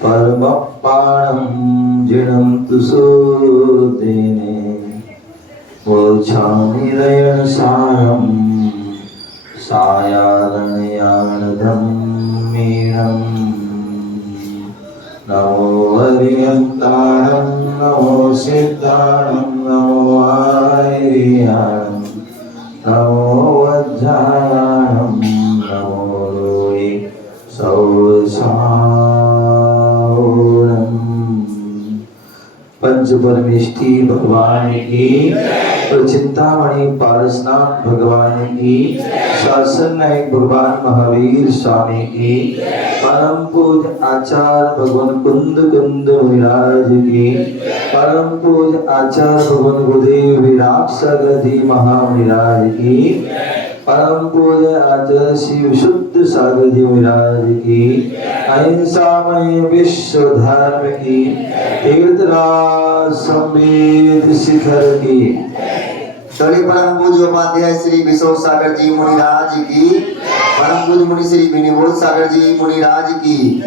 परमपाणं जिनं तु सुदेने वोच्छामि रयणसारं सायारणयानधम्मीणम् नमो हरियन्ताणं नमो सिद्धाणं नमो आर्याणं नमो वज्रायाणं नमो लोये सौसावणम्। पंच परमेष्ठी भगवान की और चिंतामणि पारसनाथ भगवान की, शासन नायक भगवान महावीर स्वामी की, परम पूज आचार्य भगवान कुंद कुंद विराज की, परम पूज आचार्य भगवान गुरुदेव विराट सागर जी महाविराज की, परम पूज आचार्य श्री विशुद्ध सागर जी विराज की, अहिंसामय विश्व धर्म की, तीर्थराज संवेद शिखर की, तड़ी परम पूज्य उपाध्याय श्री विश्व सागर जी मुनिराज की, परम पूज्य मुनि श्री विनिबोध सागर जी मुनिराज की।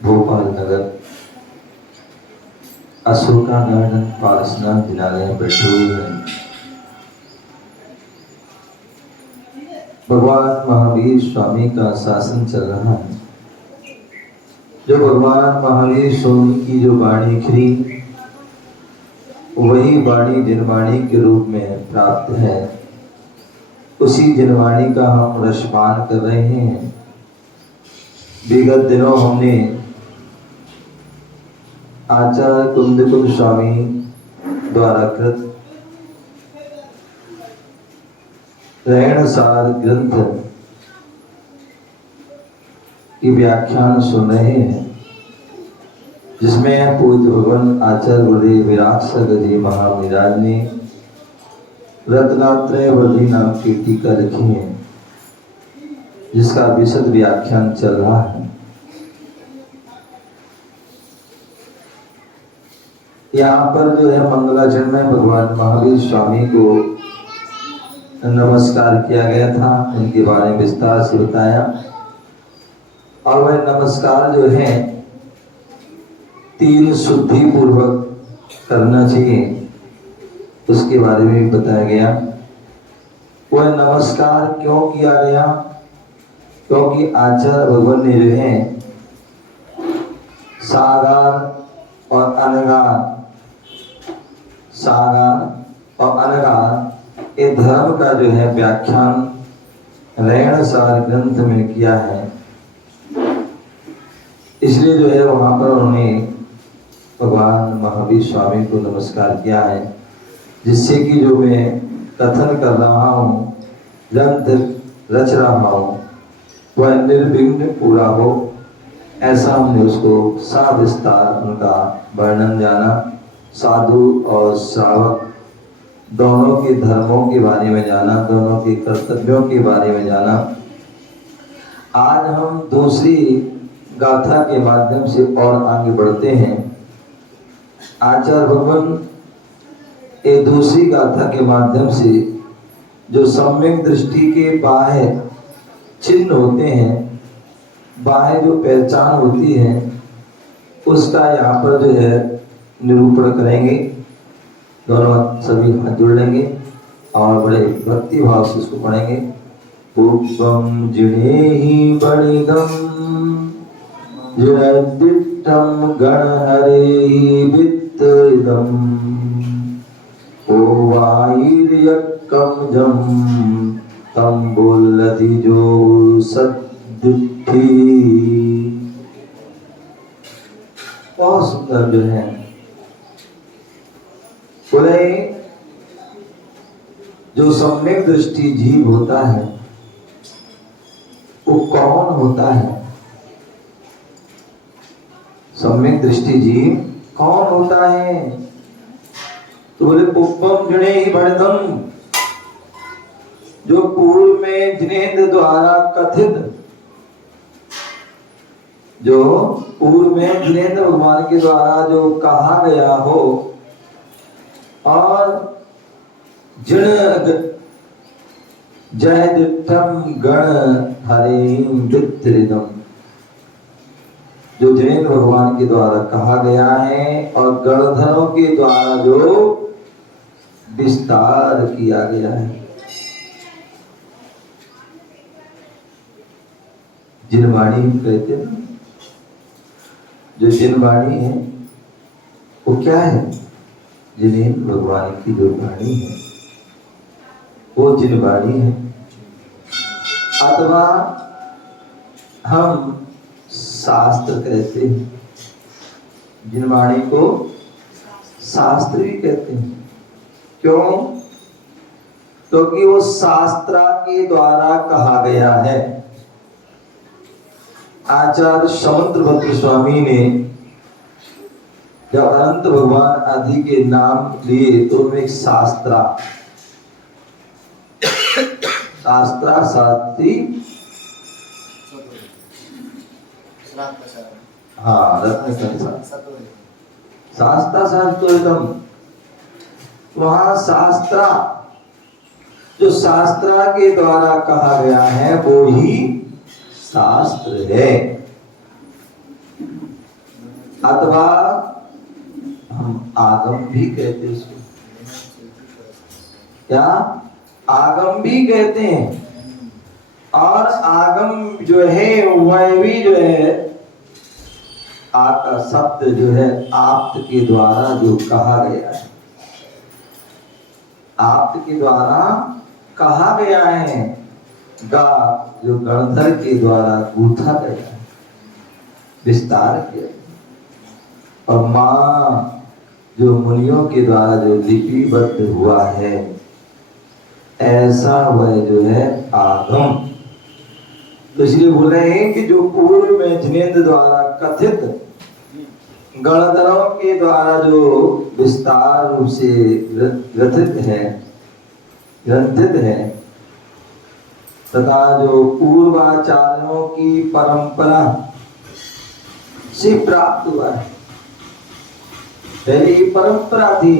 भोपाल नगर अशोका गार्डन पारसनाथ जिलालय में बैठे हुए हैं। भगवान महावीर स्वामी का शासन चल रहा है। जो भगवान महावीर स्वामी की जो वाणी खिली, वही वाणी जिनवाणी के रूप में प्राप्त है। उसी जिनवाणी का हम रसपान कर रहे हैं। विगत दिनों हमने आचार्य कुंद कुंद स्वामी द्वारा कृत रयणसार ग्रंथ की व्याख्यान सुन रहे हैं, जिसमें पूज्य भगवान आचार्य गुरुदेव विराट सागर जी महाविराज ने रत्नात्रय वर्धी नाम की टीका लिखी है, जिसका विशद व्याख्यान चल रहा है। यहाँ पर जो है मंगलाचरण में भगवान महावीर स्वामी को नमस्कार किया गया था, उनके बारे में विस्तार से बताया। और वह नमस्कार जो है 3 शुद्धि पूर्वक करना चाहिए, उसके बारे में भी बताया गया। वह नमस्कार क्यों किया गया? क्योंकि आचार्य भगवान ने जो है सागार और अनगार, सागार और अनगार ये धर्म का जो है व्याख्यान रयणसार ग्रंथ में किया है। इसलिए जो है वहां पर उन्होंने भगवान महावीर स्वामी को नमस्कार किया है, जिससे कि जो मैं कथन कर रहा हूँ, ग्रंथ रच रहा हूँ, वह निर्विघ्न पूरा हो, ऐसा हमने उसको सविस्तार उनका वर्णन जाना। साधु और श्रावक दोनों के धर्मों के बारे में जाना, दोनों के कर्तव्यों के बारे में जाना। आज हम दूसरी गाथा के माध्यम से और आगे बढ़ते हैं। आचार्य भगवान ये दूसरी गाथा के माध्यम से जो सम्यक दृष्टि के बाह्य चिन्ह होते हैं, बाह्य जो पहचान होती है, उसका यहाँ पर जो है निरूपण करेंगे। दोनों सभी हाथ जोड़ लेंगे और बड़े भक्ति भाव से इसको पढ़ेंगे। पुष्पम जिनेहि बड़िदम जिनदिष्टम गणहरेहि वित्तदम ओवाईर्यक्कम जम तम बोलधि जो सद्दिठि। बहुत सुंदर जो है बोले, जो सम्यक दृष्टि जीव होता है वो कौन होता है? सम्यक दृष्टि जीव कौन होता है? तो बोले पुष्पम जिने ही बढ़दम, जो पूर्व में जिनेन्द्र द्वारा कथित, जो पूर्व में जिनेन्द्र भगवान के द्वारा जो कहा गया हो, और जिण जय दिट्ठम गण हरिम वित्तरिदम, जो जिनेंद्र भगवान के द्वारा कहा गया है और गणधरों के द्वारा जो विस्तार किया गया है। जिनवाणी कहते हैं, जो जिनवाणी है वो क्या है? जिनेंद्र भगवान की जो वाणी है वो जिनवाणी है। अथवा हम शास्त्र कहते हैं, जिनवाणी को शास्त्र भी कहते हैं। क्यों? क्योंकि वो शास्त्र के द्वारा कहा गया है। आचार्य समुद्रभद्र स्वामी ने जब अनंत भगवान आदि के नाम लिए तो उनमें एक शास्त्रा शास्त्री, हाँ रत्न शास्त्रा शास्त्रोदम, वहां शास्त्रा जो शास्त्रा के द्वारा कहा गया है वो ही शास्त्र है। अथवा हम आगम भी कहते हैं उसको, क्या आगम भी कहते हैं। और आगम जो है वह भी जो है का शब्द जो है आप्त के द्वारा जो कहा गया है, आप्त के द्वारा कहा गया है, गा जो गणधर के द्वारा गूथा गया है, विस्तार किया, और मां जो मुनियों के द्वारा जो लिपिबद्ध हुआ है, ऐसा वह जो है आगम। तो इसलिए बोल रहे हैं कि जो पूर्व में जिनेंद्र द्वारा कथित गणधरों के द्वारा जो विस्तार रूप से ग्रंथित है तथा जो पूर्वाचार्यों की परंपरा से प्राप्त हुआ है। पहले ये परंपरा थी,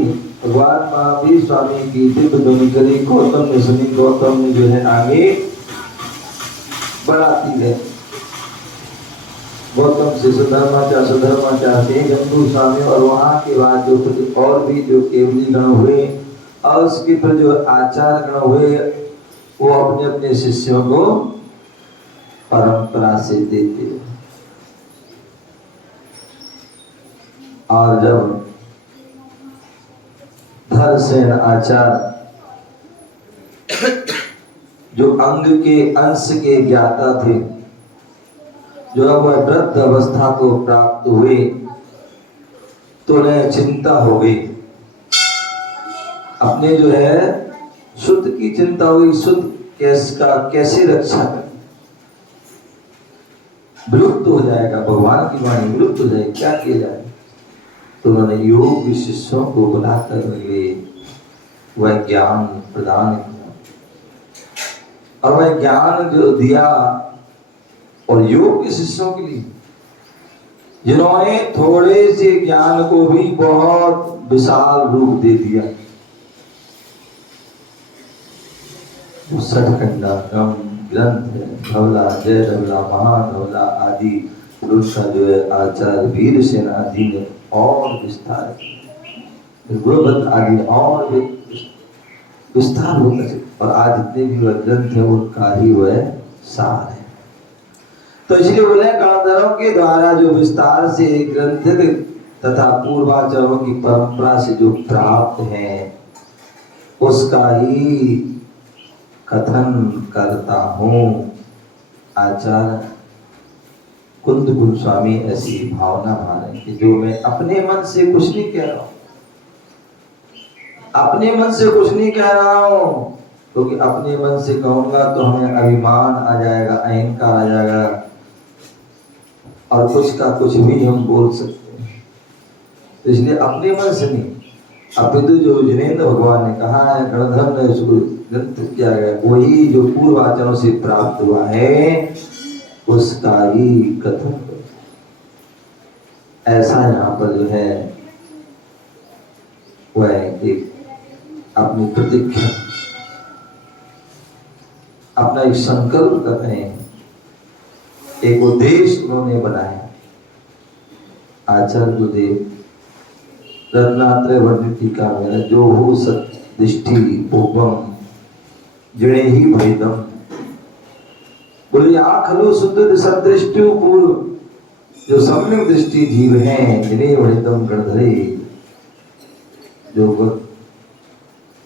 भगवान महावीर स्वामी की दिव्य ध्वनि करी, गौतम ने सुनी, गौतम ने जो है आगे बढ़ाती है। गौतम से सुधर्माचार्य से जम्बू स्वामी, और वहां के बाद जो और भी जो केवली गण हुए और उसके पर जो आचार्य गण हुए वो अपने अपने शिष्यों को परंपरा से देते। और जब धरसेन आचार्य जो अंग के अंश के ज्ञाता थे, जो अब वृद्ध अवस्था को प्राप्त हुए तो उन्हें चिंता हो गई, अपने जो है शुद्ध की चिंता हुई, शुद्ध कैसे रक्षा करें, विलुप्त हो जाएगा, भगवान की वाणी विलुप्त हो जाएगी, क्या किया जाए? तो उन्होंने योग शिष्यों को बुलाकर वह ज्ञान प्रदान किया, और वह ज्ञान जो दिया, और योग के शिष्यों के लिए जिन्होंने थोड़े से ज्ञान को भी बहुत विशाल रूप दे दिया। सठखंडागम ग्रंथ है, धवला जय धवला महाधवला आदि उसका जो है आचार्य वीरसेन आदि ने और विस्तार किया, आदि और विस्तार होता है, और आज जितने भी वह ग्रंथ है उनका ही वह सार है। तो इसलिए बोले गणधरों के द्वारा जो विस्तार से ग्रंथित तथा पूर्वाचार्यों की परंपरा से जो प्राप्त है उसका ही कथन करता हूँ। आचार्य कुंद गोस्वामी ऐसी भावना भारे कि जो मैं अपने मन से कुछ नहीं कह रहा हूँ, अपने मन से कुछ नहीं कह रहा हूँ, क्योंकि अपने मन से कहूंगा तो हमें अभिमान आ जाएगा, अहंकार आ जाएगा, और कुछ का कुछ भी हम बोल सकते हैं। तो इसलिए अपने मन से नहीं, अपितु जो जिनेंद्र भगवान ने कहा है, गणधर ने उसको ग्रंथ किया गया, वही जो पूर्वाचार्यों से प्राप्त हुआ है उसका ही कथन। ऐसा यहाँ पर जो है वह एक अपनी प्रतिज्ञा अपना एक संकल्प कर रहे हैं, एक उद्देश्य उन्होंने बनाया। आचार्य गुरुदेव रत्नात्रय वर्णित टीका में जो हो सत दृष्टि पूर्वम जिणे ही भेदम, बोले आखलु शुद्ध सदृष्टि पूर्व, जो सम्यक दृष्टि जीव हैं जिन्हें भेदम गणधरे, जो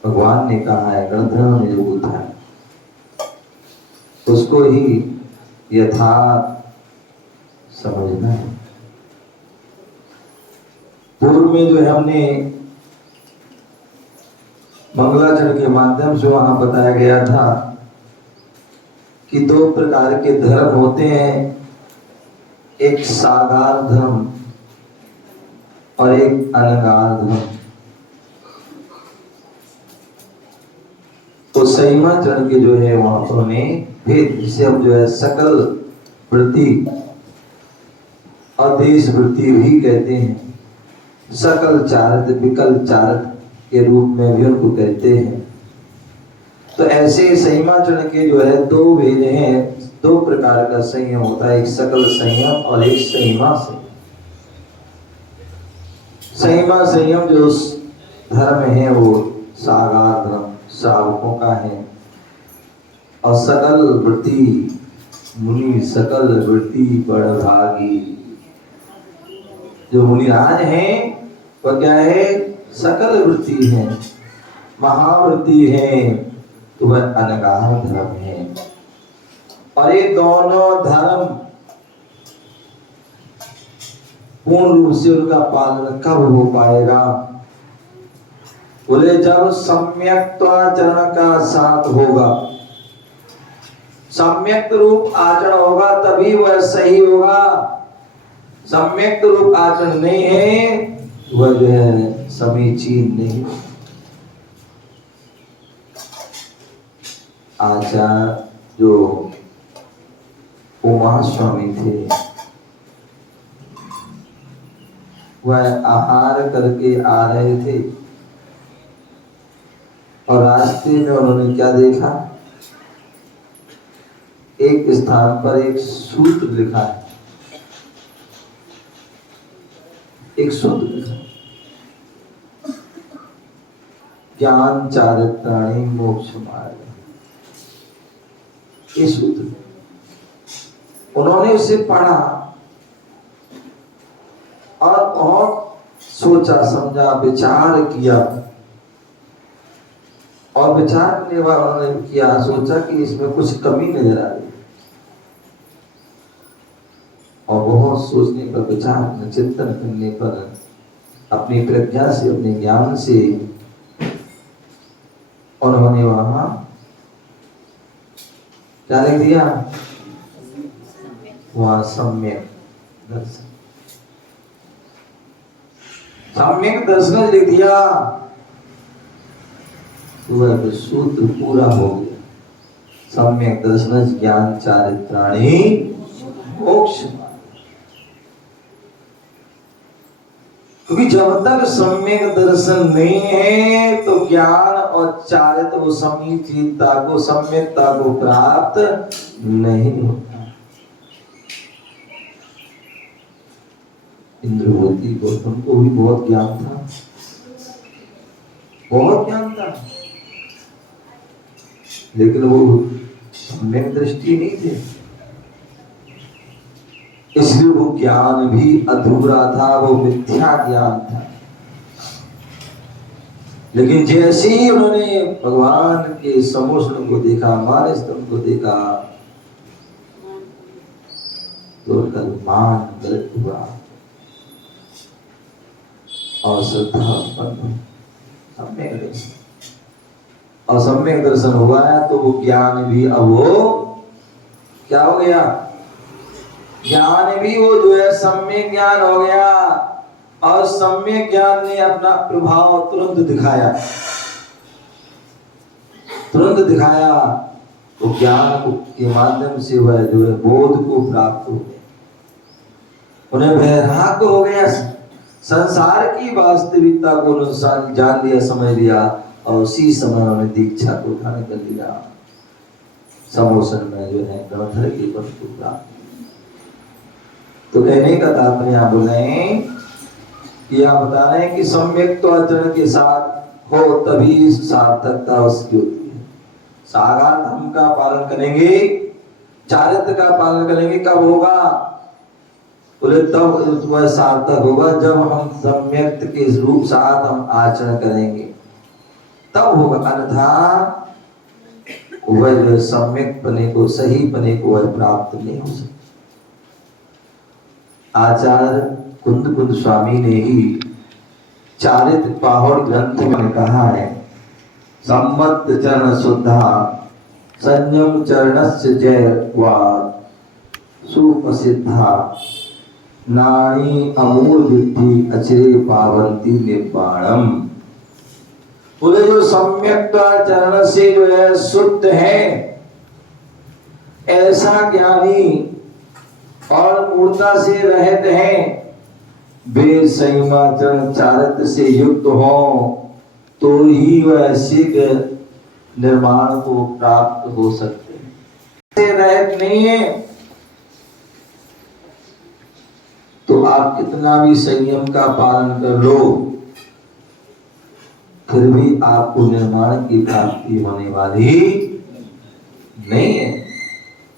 भगवान ने कहा है, गणधरों ने जो बोला है उसको ही यथार्थ समझना है। पूर्व में जो है हमने मंगलाचरण के माध्यम से वहां बताया गया था कि दो प्रकार के धर्म होते हैं, एक सागार धर्म और एक अनगार धर्म। तो संयमाचरण के जो है वहां पर हमें भेद, जिसे हम जो है सकल वृत्ति और देश वृत्ति भी कहते हैं, सकल चारित्र विकल चारित्र के रूप में भी उनको कहते हैं। तो ऐसे संयमाचरण के जो है दो भेद हैं, दो प्रकार का संयम होता है, एक सकल संयम और एक संयमा संयम। संयमा संयम जो धर्म है वो सागार धर्म श्रावकों का है, और सकल वृत्ति मुनि सकल वृत्ति बड़भागी, जो मुनिराज हैं वह क्या है, सकल वृत्ति है, महावृत्ति है, तो वह अनगार धर्म है। और ये दोनों धर्म पूर्ण रूप से उनका पालन कब हो पाएगा, बोले जब सम्यक्त्वाचरण का साथ होगा, सम्यक रूप आचरण होगा तभी वह सही होगा। सम्यक रूप आचरण नहीं है वह जो है समीचीन नहीं। आचार्य जो उमा स्वामी थे वह आहार करके आ रहे थे और रास्ते में उन्होंने क्या देखा, एक स्थान पर एक सूत्र लिखा है, एक सूत्र लिखा, ज्ञान चारित्राणि मोक्ष मार्ग, ये सूत्र। उन्होंने उसे पढ़ा और बहुत सोचा समझा विचार किया, और विचार करने वाला उन्होंने किया, सोचा कि इसमें कुछ कमी नजर आ रही, और बहुत सोचने पर विचार चिंतन करने पर अपनी प्रज्ञा से अपने ज्ञान से उन्होंने वहां क्या लिख दिया, वहां सम्यक दर्शन, सम्यक दर्शन लिख दिया, तो वह सूत्र पूरा हो गया। सम्यक दर्शन ज्ञान चारित्राणि मोक्ष। क्योंकि जब तक सम्यक दर्शन नहीं है तो ज्ञान और चारित्र वो समीचीनता को सम्यकता को प्राप्त नहीं होता। इंद्रवती गौतम को भी बहुत ज्ञान था, बहुत ज्ञान था, लेकिन वो सम्यक दृष्टि नहीं थे, इसलिए वो ज्ञान भी अधूरा था, वो मिथ्या ज्ञान था। लेकिन जैसे ही उन्होंने भगवान के समोषण को देखा, मानस को देखा, तो उनका मान गलत हुआ और श्रद्धा उत्पन्न, सम्यक दर्शन, और सम्यक दर्शन हुआ है तो वो ज्ञान भी अब वो क्या हो गया, ज्ञान भी वो जो है सम्यक ज्ञान हो गया, और सम्यक ज्ञान ने अपना प्रभाव तुरंत दिखाया, तुरंत दिखाया। तो ज्ञान के माध्यम से वह जो है बोध को प्राप्त हो गया, उन्हें वैराग्य हो गया, संसार की वास्तविकता को उन्होंने जान लिया, समझ लिया, और उसी समय उन्होंने दीक्षा को धारण कर लिया। समोसन में जो है गणधर की वस्तु प्राप्त। तो कहने का तात्पर्य आप बोल रहे हैं कि आप बता रहे हैं कि सम्यक तो आचरण के साथ हो तभी सार्थकता उसकी होती है। सागार धर्म का पालन करेंगे, चारित्र का पालन करेंगे, कब होगा? बोले तब वह सार्थक होगा जब हम सम्यक के रूप साथ हम आचरण करेंगे, तब होगा। अन्यथा वह जो सम्यक पने को, सही पने को वह प्राप्त नहीं हो सकता। आचार्य कुंद कुंद स्वामी ने ही चारित्र पाहुड़ ग्रंथ में कहा है, सम्मत चरण शुद्धा संयम चरणस्य जय वा सुप्रसिद्धा नाणी अमूल विद्धि अचिरे पावंती निर्वाणम। बोले जो सम्यक चरण से जो है शुद्ध है, ऐसा ज्ञानी और मूर्ता से रहते हैं, वे संयमाचरण चारित्र से युक्त हो तो ही वह शीघ्र निर्माण को प्राप्त हो सकते हैं। से रहत नहीं है तो आप कितना भी संयम का पालन कर लो, फिर भी आपको निर्माण की प्राप्ति होने वाली नहीं है।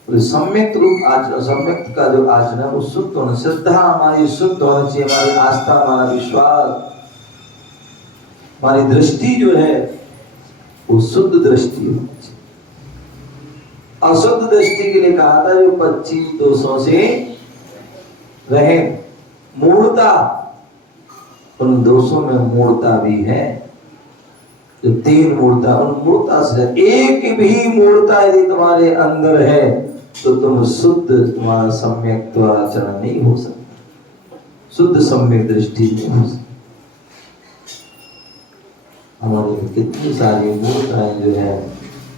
तो सम्यक रूप आचरण, सम्यक का जो आचरण है वो शुद्ध होना, श्रद्धा हमारी शुद्ध होना चाहिए, हमारी आस्था, हमारा विश्वास, हमारी दृष्टि जो है वो शुद्ध दृष्टि होनी चाहिए। अशुद्ध दृष्टि के लिए कहा था जो 25 दोषों से रहे। मूढ़ता, उन दोषों में मूढ़ता भी है, जो 3 मूढ़ता, उन मूढ़ता से एक भी मूढ़ता यदि तुम्हारे अंदर है तो तुम शुद्ध, तुम्हारा सम्यक आचरण नहीं हो सकता, शुद्ध सम्यक दृष्टि नहीं हो सकती। हमारी कितनी सारी मूर्ताएं जो है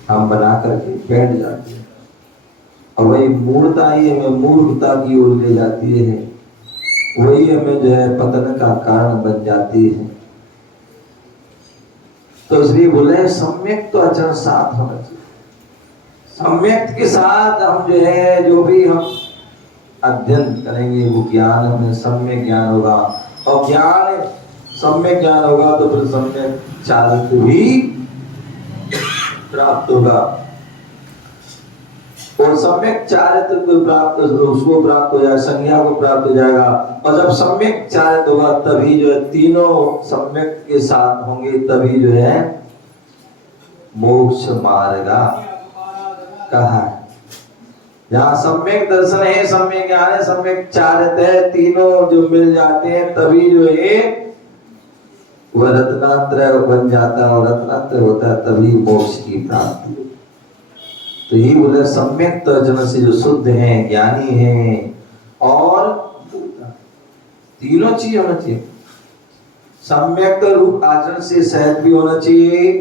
हम बना करके बैठ जाते हैं, और वही मूर्ता ही हमें मूर्खता की ओर ले जाती है, वही हमें जो है पतन का कारण बन जाती है। तो इसलिए बोले सम्यक तो आचरण साथ होना चाहिए। सम्यक के साथ हम जो है जो भी हम अध्ययन करेंगे वो ज्ञान हमें सम्यक ज्ञान होगा, और ज्ञान सम्यक ज्ञान होगा तो फिर सम्यक चारित्र भी प्राप्त होगा, और सम्यक चारित्र को प्राप्त, उसको प्राप्त हो जाएगा, संज्ञा को प्राप्त हो जाएगा। और जब सम्यक चारित्र होगा तभी जो है तीनों सम्यक के साथ होंगे, तभी जो है मोक्ष मार्ग कहा है। जहाँ सम्यक दर्शन है, सम्यक ज्ञान है, सम्यक चारित्र है, तीनों जो मिल जाते हैं तभी जो है वह रत्नात्रय बन जाता है, और रत्नात्रय होता है तभी मोक्ष की प्राप्ति। तो यही बोले सम्यक तर्जन से जो शुद्ध हैं, ज्ञानी हैं, और तीनों चीज होना चाहिए। सम्यक रूप आचरण से सहज भी होना चाहिए,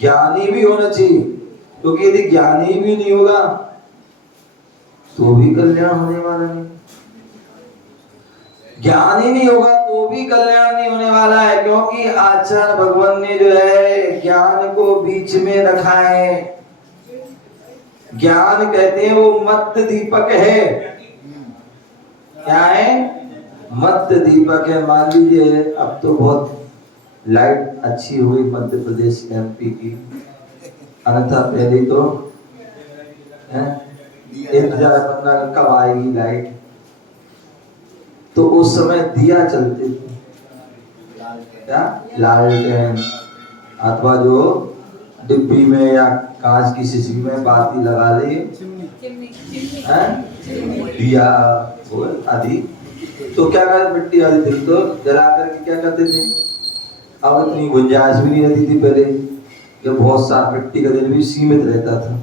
ज्ञानी भी होना चाहिए, क्योंकि यदि ज्ञानी भी नहीं होगा तो भी कल्याण होने वाला नहीं, ज्ञानी नहीं होगा तो भी कल्याण नहीं होने वाला है। क्योंकि आचार्य भगवान ने जो है ज्ञान को बीच में रखा है। ज्ञान कहते हैं वो मध्य दीपक है। क्या है? मध्य दीपक है। मान लीजिए अब तो बहुत लाइट अच्छी हुई मध्य प्रदेश एमपी की, अन्यथा पहले तो इंतजार करना कब आएगी लाइट। तो उस समय दिया चलते थे, क्या लालटेन, अथवा जो डिब्बी में या कांच की शीशी में बाती लगा ली, दिया आदि। तो क्या करते, मिट्टी आदि थी तो जला करके क्या करते थे। अब इतनी गुंजाइश भी नहीं रहती थी पहले, जब बहुत सारा मिट्टी का दिल भी सीमित रहता था,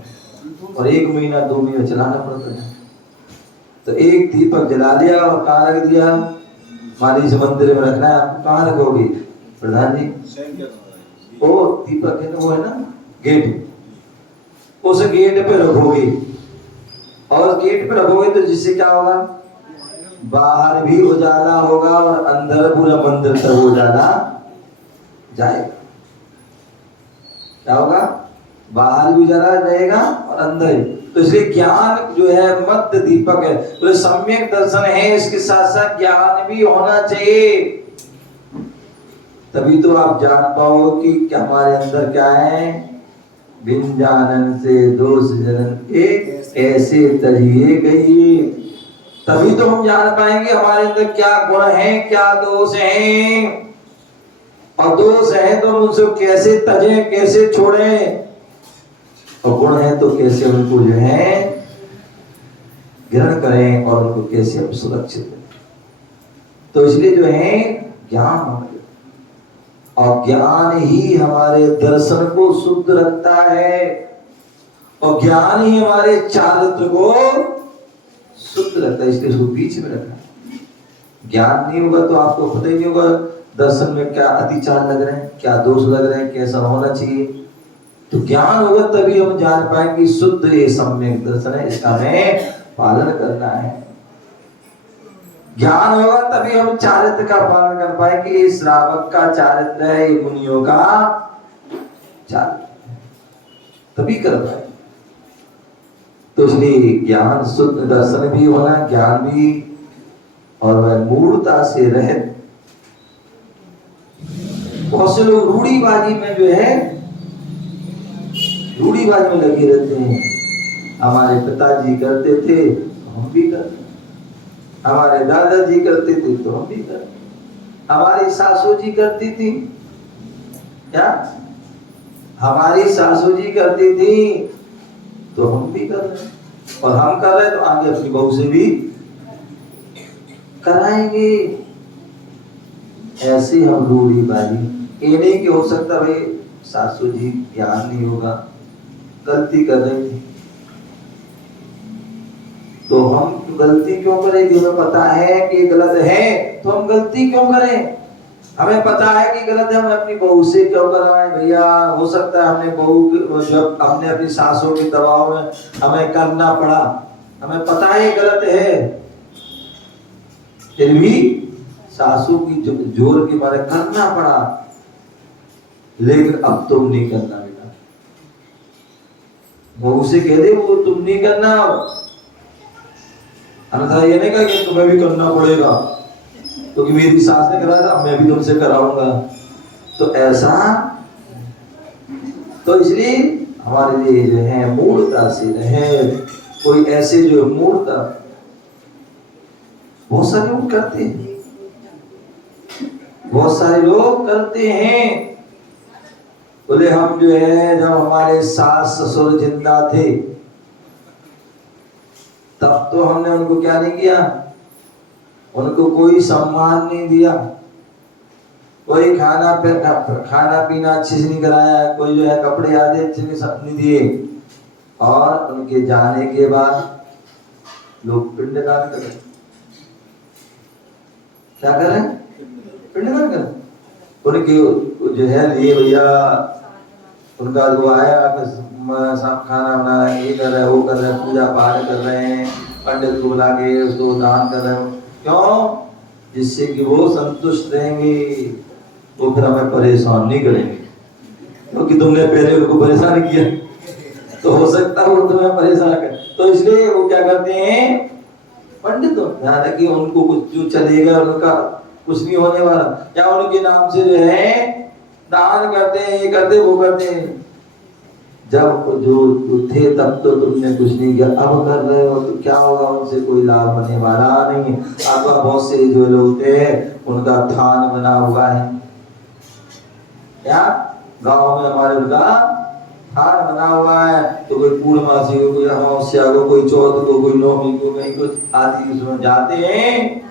और 1 महीना 2 महीना चलाना पड़ता था। तो एक दीपक जला लिया और कहाँ रख दिया, मान लीजिए मंदिर में रखना है, आपको कहाँ रखोगे प्रधान जी? वो दीपक है ना, वो है ना गेट, उस गेट पे रखोगे। और गेट पे रखोगे तो जिससे क्या होगा, बाहर भी उजाला होगा और अंदर पूरा मंदिर तक उजाला जाएगा। क्या होगा? बाहर भी उजाला रहेगा और अंदर भी। तो इसलिए ज्ञान जो है मध्य दीपक है। तो सम्यक दर्शन है, इसके साथ साथ ज्ञान भी होना चाहिए, तभी तो आप जान पाओगे कि हमारे अंदर क्या है। बिन जानन से दोष जनन के ऐसे तजिए गई, तभी तो हम जान पाएंगे हमारे अंदर क्या गुण है, क्या दोष है। और दोष है तो हम उनसे कैसे तजें, कैसे छोड़ें, और गुण है तो कैसे उनको जो है ग्रहण करें और उनको कैसे हम सुरक्षित करें। तो इसलिए जो है ज्ञान, और ज्ञान ही हमारे दर्शन को शुद्ध रखता है, और ज्ञान ही हमारे चारित्र को शुद्ध रखता है। इसलिए उसको बीच में रखना। ज्ञान नहीं होगा तो आपको पता ही नहीं होगा दर्शन में क्या अतिचार लग रहे हैं, क्या दोष लग रहे हैं, कैसा होना चाहिए। तो ज्ञान होगा तभी हम जान पाएंगे शुद्ध ये सम्यक दर्शन है, इसका हमें पालन करना है। ज्ञान होगा तभी हम चारित्र का पालन कर पाएंगे। ये श्रावक का चारित्र है, ये मुनियों का चारित्र, तभी कर पाएंगे। तो इसलिए ज्ञान शुद्ध दर्शन भी होना, ज्ञान भी, और वह मूढ़ता से रहित। बहुत से लोग रूढ़ीबाजी में जो है, रूढ़ीबाजी में लगे रहते हैं। हमारे पिताजी करते थे तो हम भी करते, हमारे दादाजी करते थे तो हम भी करते, हमारी सासू जी करती थी, क्या हमारी सासू जी करती थी तो हम भी कर रहे हैं, और हम कर रहे हैं तो आगे अपनी बहू से भी कराएंगे। ऐसे हम रूढ़ीबाजी, ये नहीं कि हो सकता भाई सासू जी ज्ञान नहीं होगा, गलती कर रही थी तो हम गलती क्यों करें। हमें पता है कि गलत है तो हम गलती क्यों करें। हमें पता है कि गलत है, हम अपनी बहू से क्यों करवाएं भैया। हो सकता है हमने बहू जब हमने अपनी सासों के दबाव में हमें करना पड़ा, हमें पता है गलत है, फिर भी सासू की जोर के मारे करना पड़ा। लेकिन अब तुम नहीं करना बेटा, बहू से कह दे वो तुम नहीं करना, अन्यथा ये नहीं कहा कि तुम्हें भी करना पड़ेगा क्योंकि मेरी सास ने कराया था मैं भी तुमसे कराऊंगा। तो ऐसा, तो इसलिए हमारे लिए जो है मूढ़ता से रहे। कोई ऐसे जो मूढ़ता बहुत सारे लोग करते हैं, बहुत सारे लोग करते हैं। बोले हम जो है जब हमारे सास ससुर जिंदा थे तब तो हमने उनको क्या नहीं किया, उनको कोई सम्मान नहीं दिया, कोई खाना पीना अच्छे से नहीं कराया, कोई जो है कपड़े आदि अच्छे नहीं दिए। और उनके जाने के बाद लोग पिंडदान करें, क्या करें, पिंडदान करें। उनके जो है ये भैया उनका वो आया सब खाना बना ये कर रहे, वो कर रहे, पूजा पाठ कर रहे हैं, पंडित को बुला के उसको दान कर रहे हो, क्यों, जिससे कि वो संतुष्ट रहेंगे, वो फिर हमें परेशान नहीं करेंगे। क्योंकि तुमने पहले उनको परेशान किया तो हो सकता है वो तुम्हें परेशान कर। तो इसलिए वो क्या करते हैं पंडितों, ध्यान रखिए उनको कुछ जो चलेगा उनका कुछ नहीं होने वाला, क्या उनके नाम से जो है दान करते हैं, ये करते वो करते हैं। जब जो थे तब तो तुमने कुछ नहीं किया, अब कर रहे हो तो क्या होगा, उनसे कोई लाभ होने वाला नहीं है। अब बहुत से जो लोग थे उनका थान बना हुआ है, क्या गांव में हमारे उनका थान बना हुआ है। तो कोई पूर्णमासी को, कोई अमावस्या को, कोई चौथ को, कोई नौमी को, कहीं कुछ आदि उसमें जाते हैं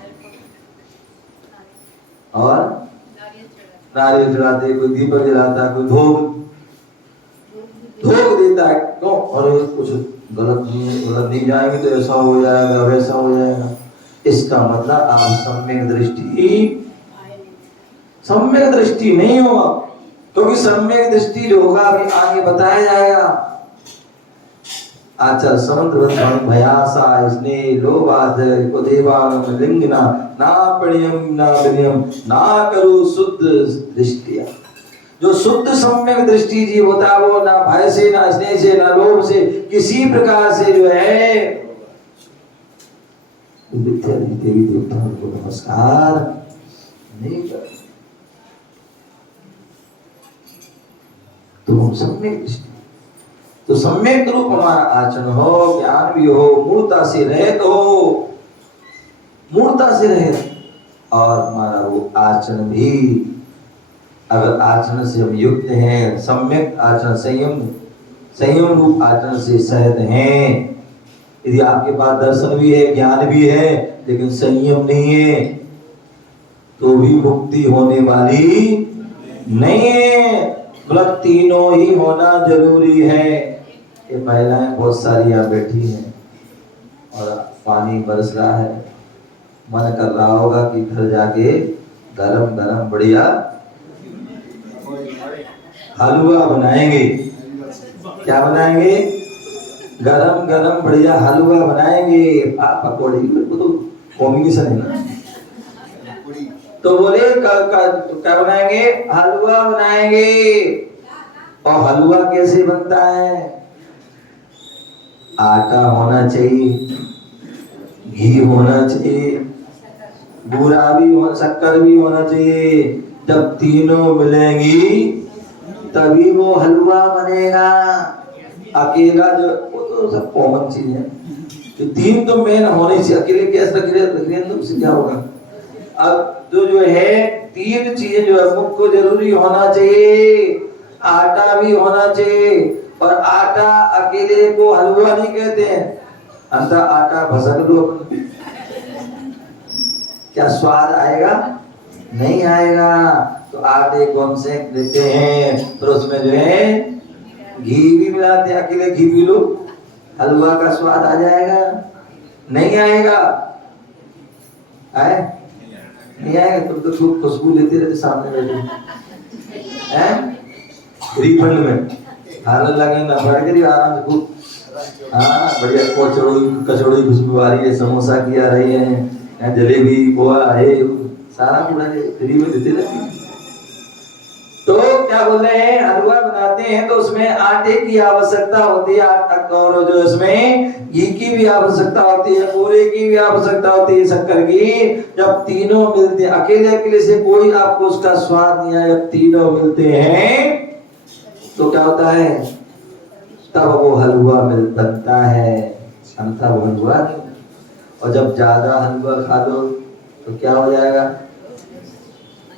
और नारियल चढ़ाते, कोई दीपक जलाता है, कोई भोग देता है। क्यों, अरे कुछ गलत नहीं जाएंगे तो ऐसा हो जाएगा, वैसा हो जाएगा। इसका मतलब आप सम्यक दृष्टि नहीं होगा, क्योंकि सम्यक दृष्टि जो होगा अभी आगे बताया जाएगा। आचार समुद्र भयासा स्नेह लोभाद कुदेवान लिंगना ना पण्यम ना विनयम ना करो शुद्ध दृष्टिया। जो शुद्ध सम्यक दृष्टि जीव होता है वो ना भय से, ना स्नेह से, ना लोभ से, किसी प्रकार से जो है इत्यादि देवी देवताओं को नमस्कार नहीं कर। तो हम सम्यक दृष्टि, तो सम्यक रूप हमारा आचरण हो, ज्ञान भी हो, मूर्ता से रहित हो, मूर्ता से रहित, और हमारा वो आचरण भी, अगर आचरण से हम युक्त हैं, सम्यक आचरण, संयम रूप आचरण से सहित हैं। यदि आपके पास दर्शन भी है, ज्ञान भी है, लेकिन संयम नहीं है, तो भी मुक्ति होने वाली नहीं है। मतलब तीनों ही होना जरूरी है। ये महिलाएं बहुत सारी यहाँ बैठी हैं और पानी बरस रहा है, मन कर रहा होगा कि घर जाके गरम गरम बढ़िया हलवा बनाएंगे। क्या बनाएंगे? गरम गरम बढ़िया हलवा बनाएंगे। पकौड़ी, वो तो कॉम्बिनेशन है ना। तो बोले क्या बनाएंगे? हलवा बनाएंगे। और हलवा कैसे बनता है? आटा होना चाहिए, घी होना चाहिए, बूरा भी हो, शक्कर भी होना चाहिए। जब तीनों मिलेंगी तभी वो हलवा बनेगा। अकेला जो, वो तो सब कॉमन चीज है। तो तीन तो मेन होने चाहिए। अकेले कैसे रख तो उससे क्या होगा? अब जो है तीन चीजें जो है मुख्य जरूरी होना चाहिए। आटा भी होना चाहिए, और आटा अकेले को हलवा नहीं कहते हैं। अंदर आटा भसक लो, क्या स्वाद आएगा? नहीं आएगा। तो आटे को हम सेक देते हैं, तो उसमें जो है घी भी मिलाते हैं। अकेले घी पी लो, हलवा का स्वाद आ जाएगा? नहीं आएगा। आए? नहीं आएगा। तुम तो खूब खुशबू लेते रहते सामने बैठे हैं, रिफंड में हाल लगे ना बढ़ करी आराम से खूब। हाँ बढ़िया, कचौड़ी खुशबू आ रही है, समोसा की आ रही है, जलेबी पोहा है, सारा पूरा फ्री में देते रहते हैं। तो क्या बोल रहे हैं? हलवा बनाते हैं तो उसमें आटे की आवश्यकता होती है, और जो इसमें घी की भी आवश्यकता होती है, पूरे की भी आवश्यकता होती है, शक्कर की। जब तीनों मिलते हैं, अकेले अकेले से कोई आपको उसका स्वाद नहीं आया। जब तीनों मिलते हैं तो क्या होता है? तब वो हलवा बनता है, अन्यथा वो हलवा नहीं। और जब ज्यादा हलवा खा दो तो क्या हो जाएगा?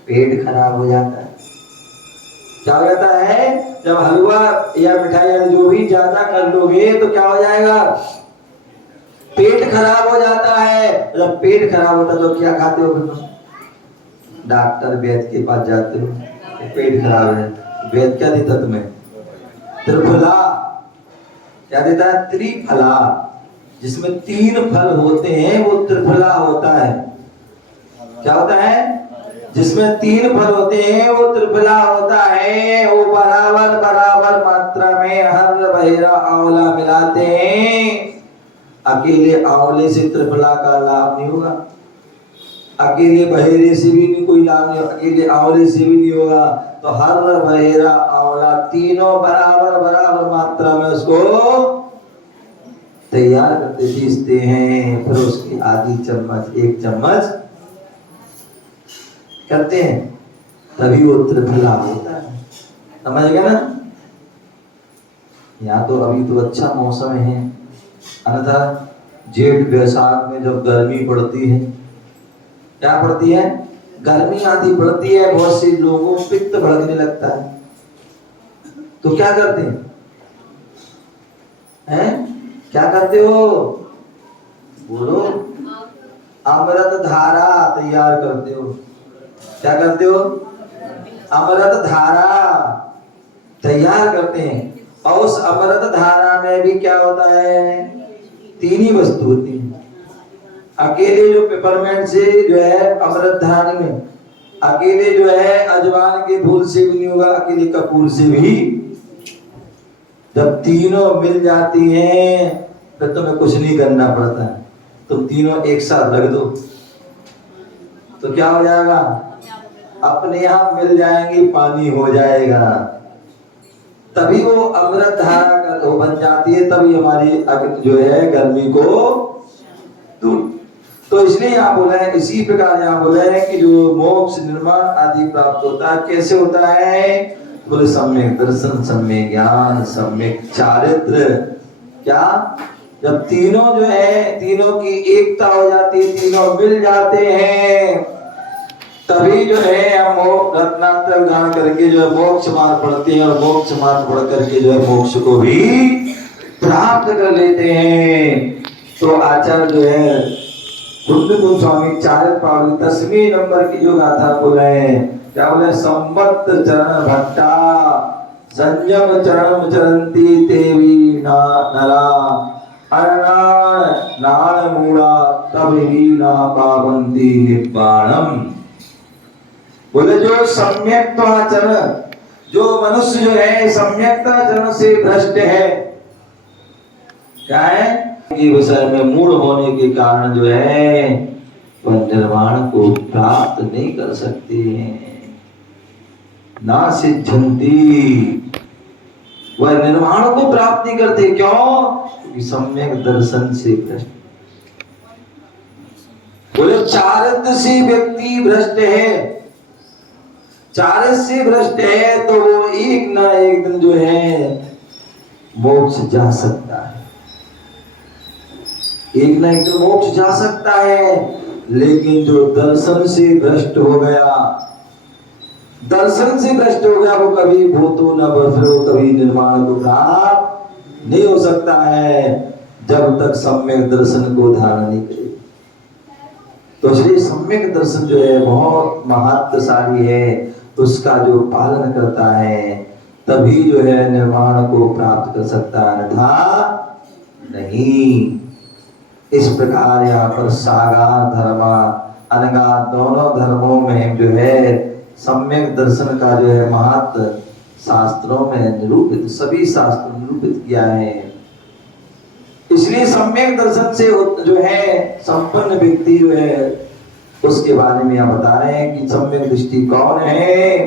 पेट खराब हो जाता है। क्या हो जाता है? जब हलवा या मिठाई जो भी ज्यादा कर लोगे तो क्या हो जाएगा? पेट खराब हो जाता है। जब पेट खराब होता है तो क्या खाते हो? डॉक्टर वैद्य के पास जाते हो, पेट खराब है, वैद्य क्या देता तुम्हें? त्रिफला। क्या देता है? त्रिफला, जिसमें 3 फल होते हैं, वो त्रिफला होता है। क्या होता है? जिसमें 3 फल होते हैं वो त्रिफला होता है। वो बराबर बराबर मात्रा में हर बहेरा आंवला मिलाते हैं। अकेले आंवले से त्रिफला का लाभ नहीं होगा, अकेले बहेरे से भी नहीं कोई लाभ नहीं होगा, अकेले आंवले से भी नहीं होगा। तो हर बहेरा आंवला तीनों बराबर बराबर मात्रा में उसको तैयार करते पीसते हैं, फिर उसकी आधी चम्मच 1 चम्मच करते हैं, तभी वो त्रिफला होता है। समझ गए ना? यहाँ तो अभी तो अच्छा मौसम है, अन्यथा जेठ वैसाख में जब गर्मी पड़ती है, क्या पड़ती है? गर्मी आती पड़ती है, बहुत से लोगों को पित्त भड़कने लगता है। तो क्या करते हैं? क्या करते हो? बोलो। अमृत धारा तैयार करते हो। क्या करते हो? अमृत धारा तैयार करते हैं। और उस अमृत धारा में भी क्या होता है? 3 ही वस्तु होती है। अकेले जो पेपरमेंट से जो है अमृत धारा में, अकेले जो है अजवान के फूल से भी नहीं होगा, अकेले कपूर से भी। जब तीनों मिल जाती हैं फिर तुम्हें कुछ नहीं करना पड़ता है, तुम तीनों एक साथ रख दो तो क्या हो जाएगा? अपने आप मिल जाएंगी, पानी हो जाएगा, तभी वो अमृत धारा का वो बन जाती है, तभी हमारी जो है गर्मी को दूर। तो इसलिए यहाँ बोला है, इसी प्रकार यहाँ बोला है कि जो मोक्ष निर्माण आदि प्राप्त होता है, कैसे होता है? बोले सम्यक दर्शन, सम्यक ज्ञान, सम्यक चारित्र। क्या? जब तीनों जो है, तीनों की एकता हो जाती है, तीनों मिल जाते हैं, तभी जो है हम रत्नात्र ग्रहण करके जो है मोक्ष मार्ग पढ़ते हैं, और मोक्ष मार्ग पढ़ करके जो है मोक्ष को भी प्राप्त कर लेते हैं। तो आचार्य जो है कुंद गोस्वामी चार्य पावली 10वें नंबर की जो गाथा बोले हैं, क्या बोले? संवत चरण भट्टा संयम चरण चरंती देवी नरा अरणान नान मूढ़ा तब ही ना पावंती निब्बाणम। बोले जो सम्यक्ताचरण, जो मनुष्य जो है सम्यक्ताचरण से भ्रष्ट है, क्या है? के विषय में मूढ़ होने के कारण जो है वह निर्वाण को प्राप्त नहीं कर सकते हैं, ना सिद्धंती, वह निर्वाण को प्राप्त नहीं करते। क्यों? क्योंकि सम्यक दर्शन से भ्रष्ट। बोले चारित्र से व्यक्ति भ्रष्ट है, चारित्र से भ्रष्ट है, तो वो एक ना एक दिन जो है मोक्ष जा सकता है, एक ना एक दिन मोक्ष जा सकता है। लेकिन जो दर्शन से भ्रष्ट हो गया, दर्शन से भ्रष्ट हो गया, वो कभी भूतो न भस्मो, कभी निर्वाण को प्राप्त नहीं हो सकता है, जब तक सम्यक दर्शन को धारण नहीं करे। तो इसलिए सम्यक दर्शन जो है बहुत महत्वशाली है, उसका जो पालन करता है तभी जो है निर्वाण को प्राप्त कर सकता है, अन्यथा नहीं। इस प्रकार यहाँ पर सागार धर्म अनगार दोनों धर्मों में जो है सम्यक दर्शन का जो है महत्व शास्त्रों में निरूपित, सभी शास्त्रों में निरूपित किया है। इसलिए सम्यक दर्शन से जो है संपन्न व्यक्ति जो है उसके बारे में यहाँ बता रहे हैं कि सम्यक दृष्टि कौन है।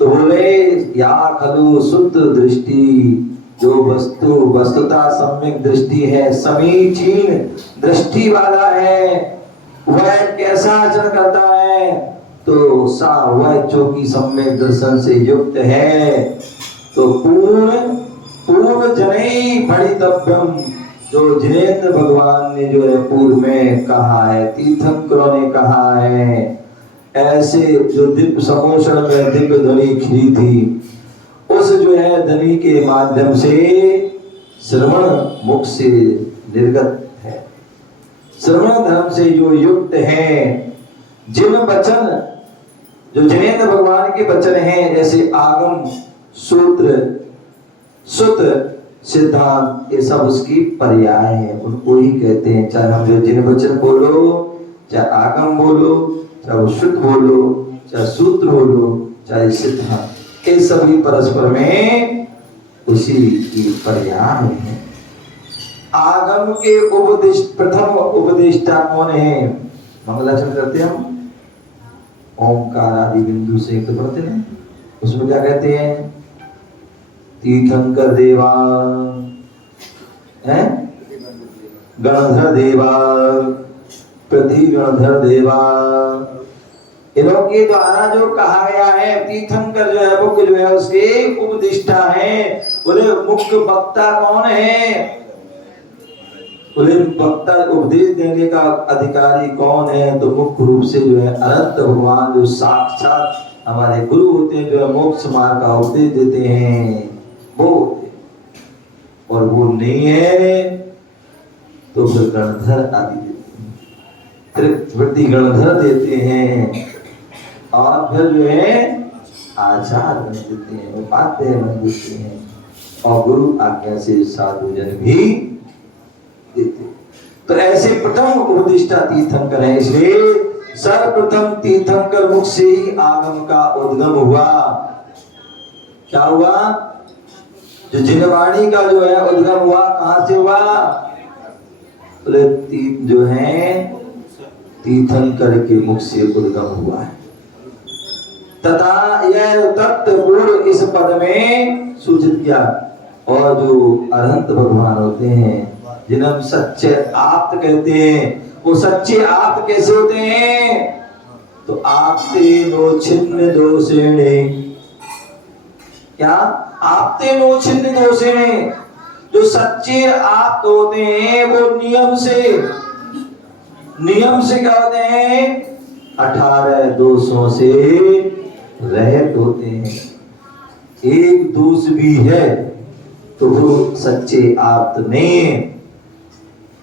तो बोले या खलु शुद्ध दृष्टि, जो वस्तुता सम्यक दृष्टि है, समीचीन दृष्टि वाला है, वह कैसा आचरण करता है? तो सा वह जो कि सम्यक दर्शन से युक्त है, तो पूर्ण जनै भणितव्यम, जो जिनेन्द्र भगवान ने जो है पूर्व में कहा है, तीर्थंकरों ने कहा है, ऐसे जो दिव्य समोषण में दिव्य ध्वनि खिली थी, उस जो है ध्वनि के माध्यम से श्रवण मुख से निर्गत है, श्रवण धर्म से जो युक्त है, जिन वचन जो जिनेन्द्र भगवान के वचन हैं, जैसे आगम, सूत्र, सुत, सिद्धांत, ये सब उसकी पर्याय है, उनको ही कहते हैं। चाहे हम जो जिन वचन बोलो, चाहे आगम बोलो, चाहे शुद्ध बोलो, चाहे सूत्र बोलो, चाहे सिद्धांत, ये सभी परस्पर में उसी की पर्याय है। आगम के उपदेश, प्रथम उपदेष्टा कौन है? मंगलाचरण करते हम, ओंकार आदि बिंदु से तो पढ़ते हैं, उसमें क्या कहते हैं? तीर्थंकर देवा है, गणधर देवा, पृथ्वी गणधर देवा, इनों के द्वारा जो कहा गया है, तीर्थंकर जो है मुख्य जो है उसके उपदिष्टा है। बोले मुख्य वक्ता कौन है? बोले वक्ता उपदेश देने का अधिकारी कौन है? तो मुख्य रूप से जो है अनंत भगवान, जो साक्षात हमारे गुरु होते हैं, जो है मोक्ष मार्ग का उपदेश देते हैं, वो होते हैं। और वो नहीं है तो फिर गणधर आदि देते हैं, वृत्ति गणधर देते हैं, और फिर जो है आचार्य बन देते हैं, उपाध्याय बन देते हैं, और गुरु आज्ञा से साधु जन भी देते हैं। तो ऐसे प्रथम उपदिष्टा तीर्थंकर है, इसलिए सर्वप्रथम तीर्थंकर मुख से ही आगम का उद्गम हुआ। क्या हुआ? जो जिनवाणी का जो है उद्गम हुआ, कहां से हुआ? जो है तीर्थंकर के मुख से उद्गम हुआ है। तथा यह तत्व पूर्व इस पद में सूचित किया। और जो अनंत भगवान होते हैं जिन्हें हम सच्चे आप्त कहते हैं, वो सच्चे आप्त कैसे होते हैं? तो आपते नो छिन्न दोषेणे, क्या? आपते नो छिन्न दोषेणे। जो सच्चे आप्त होते हैं वो नियम से क्या होते हैं? 18 दोषों से रहित होते हैं। एक दोष भी है तो वो सच्चे आप्त नहीं है।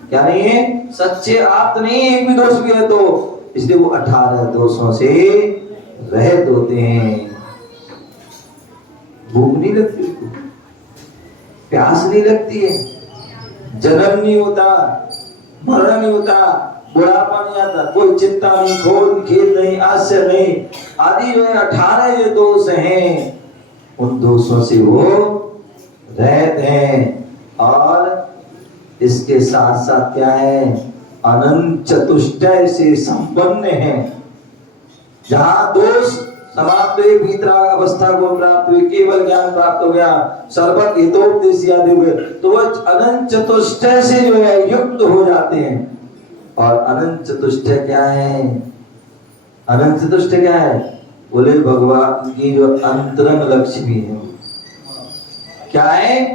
क्या नहीं है? सच्चे आप्त नहीं है। एक भी दोष भी है तो इसलिए वो 18 दोषों से रहित होते हैं। भूख नहीं लगती उसको, प्यास नहीं लगती है, जन्म नहीं होता, मरण नहीं होता, बुढ़ापा नहीं आता, कोई चिंता नहीं, क्रोध खेद नहीं, आश्चर्य नहीं, आदि जो 18 ये दोष हैं, उन दोषों से वो रहित हैं। और इसके साथ साथ क्या है? अनंत चतुष्टय से संपन्न है। जहां दोष समाप्त हुए, भीतराग अवस्था को प्राप्त हुए, केवल ज्ञान प्राप्त हो गया, सर्वज्ञ हितोपदेश आदि हुए, तो वह अनंत चतुष्टय से जो है युक्त हो जाते हैं। और अनंत चतुष्टय क्या है? अनंत चतुष्टय क्या है? बोले भगवान की जो अंतरंग लक्ष्मी है। क्या है?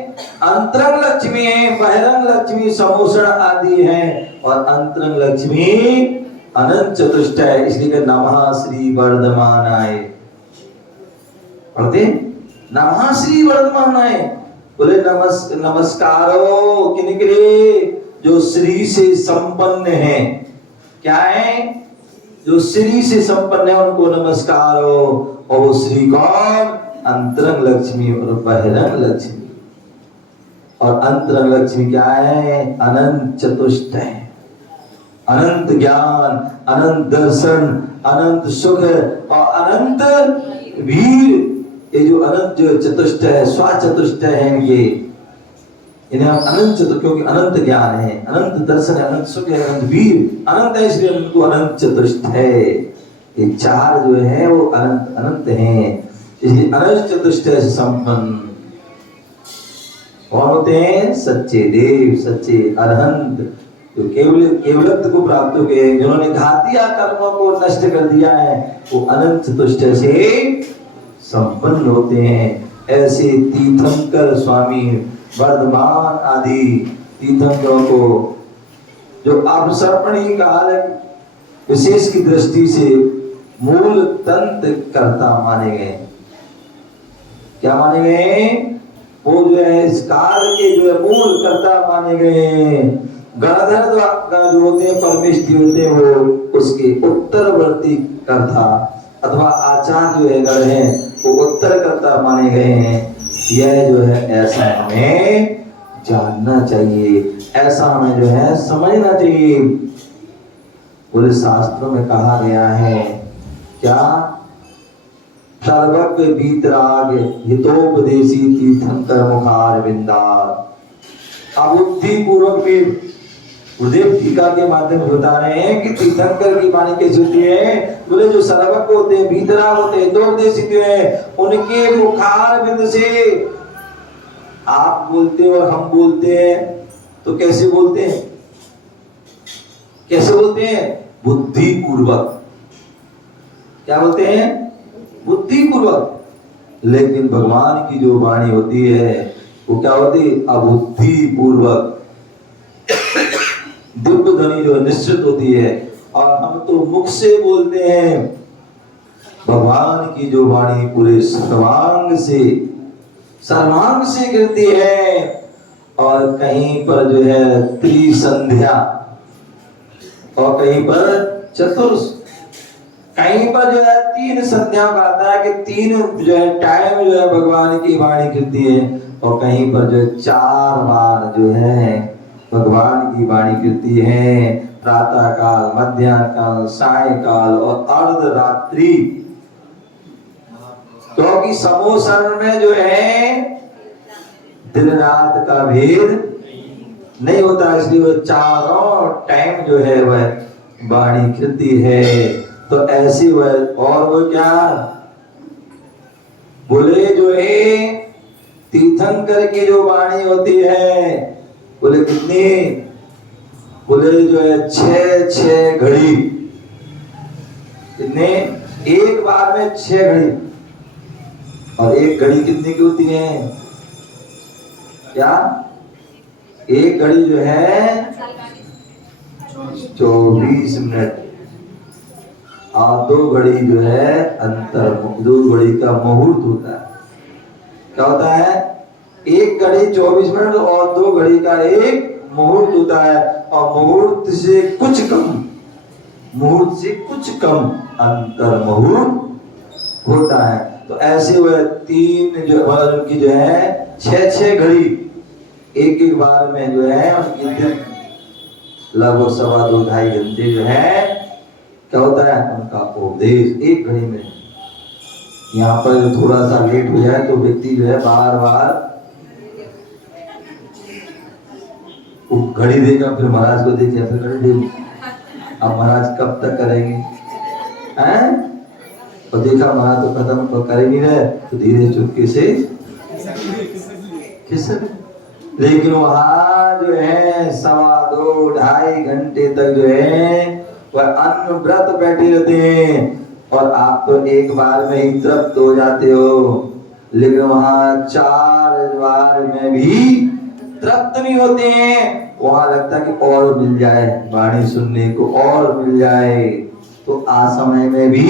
अंतरंग लक्ष्मी है, बहिरंग लक्ष्मी समोषण आदि है, और अंतरंग लक्ष्मी अनंत चतुष्टय। इसलिए नमः श्री वर्धमानाय पढ़ते, नमः श्री वर्धमानाय। बोले नमस्कारो किनके लिए? जो श्री से संपन्न है। क्या है? जो श्री से संपन्न है उनको नमस्कार हो। और वो श्री कौन? अंतरंग लक्ष्मी और बहिरंग लक्ष्मी। और अंतरंग लक्ष्मी क्या है? अनंत चतुष्टय, अनंत ज्ञान, अनंत दर्शन, अनंत सुख और अनंत वीर। ये जो अनंत जो चतुष्टय है, स्वाचतुष्टय है, ये इन्हें हम अनंत चतुष्टय, क्योंकि अनंत ज्ञान है, अनंत दर्शन है, अनंत सुख है, अनंत वीर, अनंत है, इसलिए उनको अनंत चतुष्टय। ये चार जो है वो अनंत अनंत हैं, इसलिए अनंत चतुष्टय से संपन्न कौन होते हैं? सच्चे देव, सच्चे अरहंत, जो केवलत्व को प्राप्त हो गए, जिन्होंने घातिया कर्मों को नष्ट कर दिया है, वो अनंत चतुष्टय से संपन्न होते हैं। ऐसे तीर्थंकर स्वामी वर्धमान आदि तीर्थंकरों को जो अवसर्पणी काल विशेष की दृष्टि से मूल तंत्र कर्ता माने गए। क्या माने गए? वो जो है इस काल के जो है मूल कर्ता माने गए। गणधर जो होते हैं, परमेष्ठी होते हैं, वो उसके उत्तरवर्ती कर्ता अथवा आचार्य जो है गण है, वो उत्तर कर्ता माने गए हैं। यह जो है ऐसा हमें जानना चाहिए, ऐसा हमें जो है समझना चाहिए। पूरे शास्त्रों में कहा गया है क्या? सर्वज्ञ वीतराग हितोपदेशी तीर्थंकर मुखार विंदार। अब बुद्धि पूर्वक भी गुरुदेव टीका के माध्यम से बता रहे हैं कि तीर्थंकर की वाणी कैसी होती है। बोले जो सर्वज्ञ होते हैं, वीतराग होते हैं, हितोपदेशी हैं, उनके मुखार बिंद से आप बोलते हो और हम बोलते हैं तो कैसे बोलते हैं? कैसे बोलते हैं? बुद्धि पूर्वक। क्या बोलते हैं? बुद्धि पूर्वक। लेकिन भगवान की जो वाणी होती है वो क्या होती है? अबुद्धि पूर्वक। दिव्य ध्वनि जो निश्चित होती है, और हम तो मुख से बोलते हैं। भगवान की जो वाणी पूरे सर्वांग से गिरती है। और कहीं पर जो है त्रिसंध्या, और कहीं पर चतुर्थ, कहीं पर जो है 3 संध्या का आता है कि 3 जो है टाइम जो है भगवान की वाणी गिरती है। और कहीं पर जो है 4 बार जो है भगवान की वाणी गिरती है। प्रातः काल, मध्याह्न काल, सायकाल और अर्धरात्रि। क्योंकि समोसन में जो है दिन रात का भेद नहीं होता, इसलिए वो चारों टाइम जो है वह वाणी गिरती है। तो ऐसी वह, और वो क्या बोले जो है तीर्थंकर की जो वाणी होती है, बोले कितनी, बोले जो है 6 घड़ी, कितने, एक बार में 6 घड़ी। और एक घड़ी कितने की होती है, क्या, एक घड़ी जो है 24 मिनट, और 2 घड़ी जो है अंतर, 2 घड़ी का मुहूर्त होता है। क्या होता है, एक घड़ी 24 मिनट और 2 घड़ी का एक मुहूर्त होता है। और मुहूर्त से कुछ कम अंतर मुहूर्त होता है। तो ऐसे हुए 3 जो उनकी जो है 6 घड़ी एक बार में जो है उनकी लगभग 2.5 घंटे जो है क्या होता है उनका उपदेश एक घड़ी में। यहाँ पर थोड़ा सा लेट हो जाए तो व्यक्ति जो है बार घड़ी देगा, फिर महाराज को देखे, फिर घड़ी देगा। अब महाराज कब तक करेंगे हैं? और देखा महाराज तो खत्म तो कर ही नहीं रहे, तो धीरे चुपके से लेकिन वहां जो है 2.5 घंटे तक जो है वह अन्न व्रत बैठे रहते हैं। और आप तो एक बार में ही तृप्त हो जाते हो, लेकिन वहां 4 बार में भी तृप्त नहीं होते हैं। वहां लगता है कि और मिल जाए, वाणी सुनने को और मिल जाए। तो आसमय में भी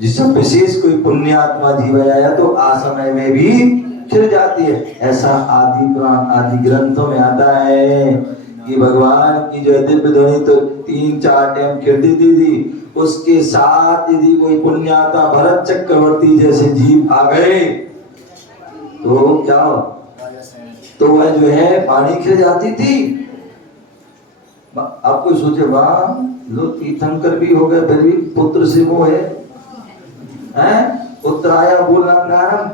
जिस विशेष कोई पुण्यात्मा जीव आया तो आसमय में भी खिल जाती है। ऐसा आदि ग्रंथों में आता है कि भगवान की जो दिव्य ध्वनि तो 3-4 टाइम खिलती थी, उसके साथ यदि कोई पुण्यात्मा भरत चक्रवर्ती जैसे जीव आ गए तो क्या, तो वह जो है पानी खिल जाती थी। आप कोई सोचे वाह लो तीर्थंकर भी हो गए, फिर भी पुत्र से वो है, पुत्राया बोलना प्रारंभ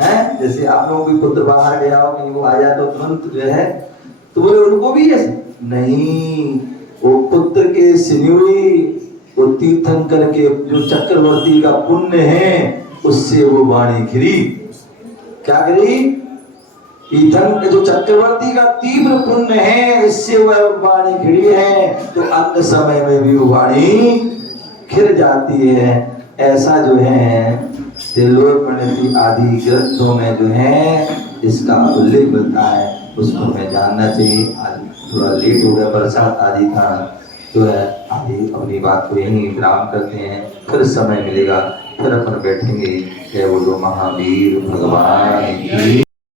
है। जैसे आप लोगों की पुत्र बाहर गया हो, कहीं वो आया तो तुरंत जो है, तो बोले उनको भी ऐसे नहीं, वो पुत्र के सिन्युई, वो तीर्थंकर के जो चक्रवर्ती का पुण्य है उससे वो वाणी खिली। क्या करी, तीर्थंकर जो चक्रवर्ती का तीव्र पुण्य है इससे वह वाणी खिली है, तो अंत समय में भी वो वाणी खिल जाती है। ऐसा जो है त्रिलोकमणि आदि ग्रंथों में जो है इसका उल्लेख मिलता है, उसको हमें जानना चाहिए। आज थोड़ा लेट हो गया, बरसात आदि था, तो आदि अपनी बात को यहीं विराम करते हैं। फिर समय मिलेगा, फिर अपन बैठेंगे। जय बोलो महावीर भगवान की।